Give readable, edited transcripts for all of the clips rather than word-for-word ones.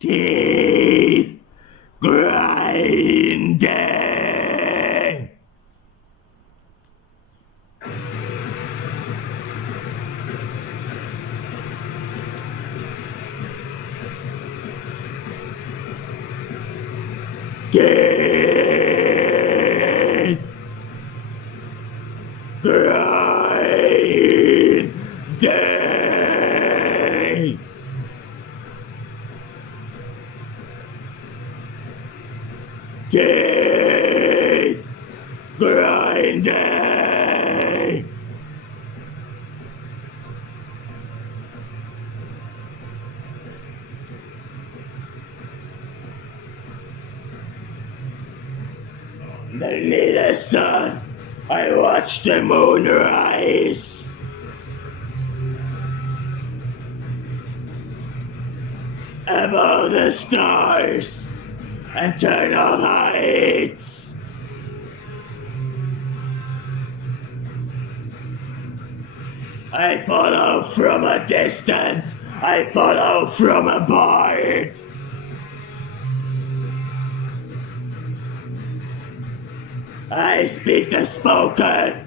Teeth grinding. Teeth grinding. Teeth grinding. Beneath the sun, I watch the moon rise. Above the stars and turn on heights. I follow from a distance, I follow from a part. I speak the spoken,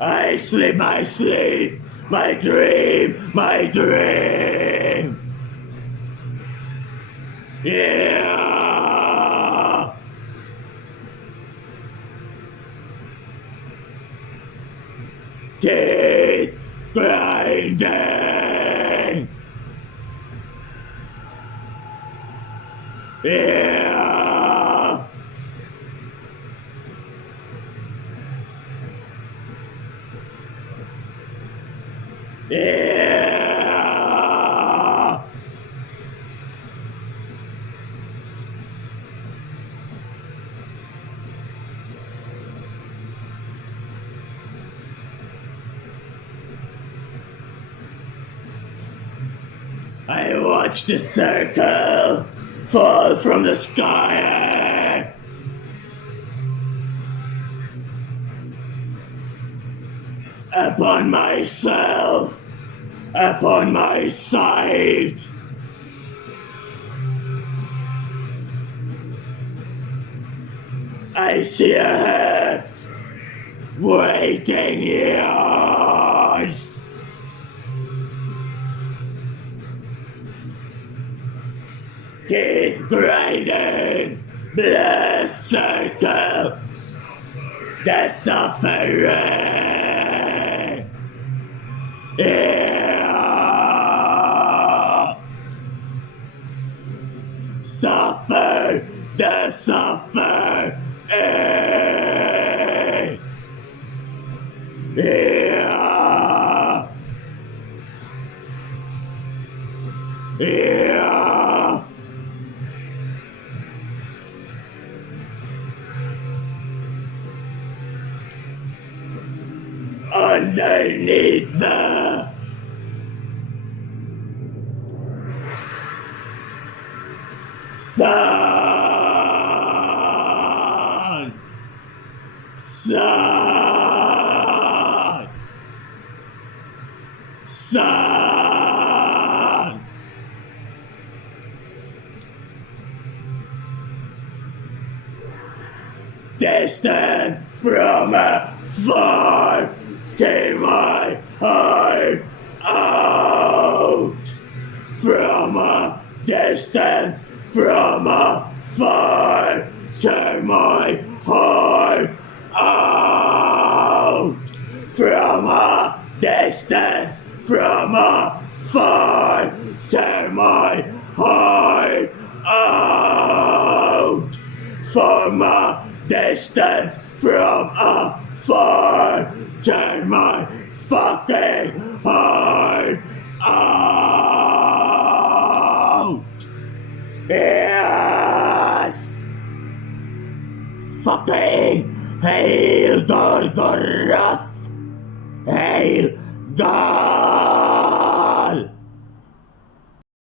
I sleep my sleep, my dream, my dream. Yeah. Teeth grinding. Yeah. Yeah. I watch the circle fall from the sky. Upon myself, upon my sight. I see ahead, waiting years. Teeth grinding, blood circle, the suffering. Yeah. Suffer, the suffering. Yeah. Yeah. Underneath the sun, sun, sun. Distant from afar, take my heart out. From a distance, from afar, take my heart out. From a distance, from afar, take my heart out. From a distance, from afar, take my fucking heart out. Yes. Fucking hail Gorgoroth. Hail God.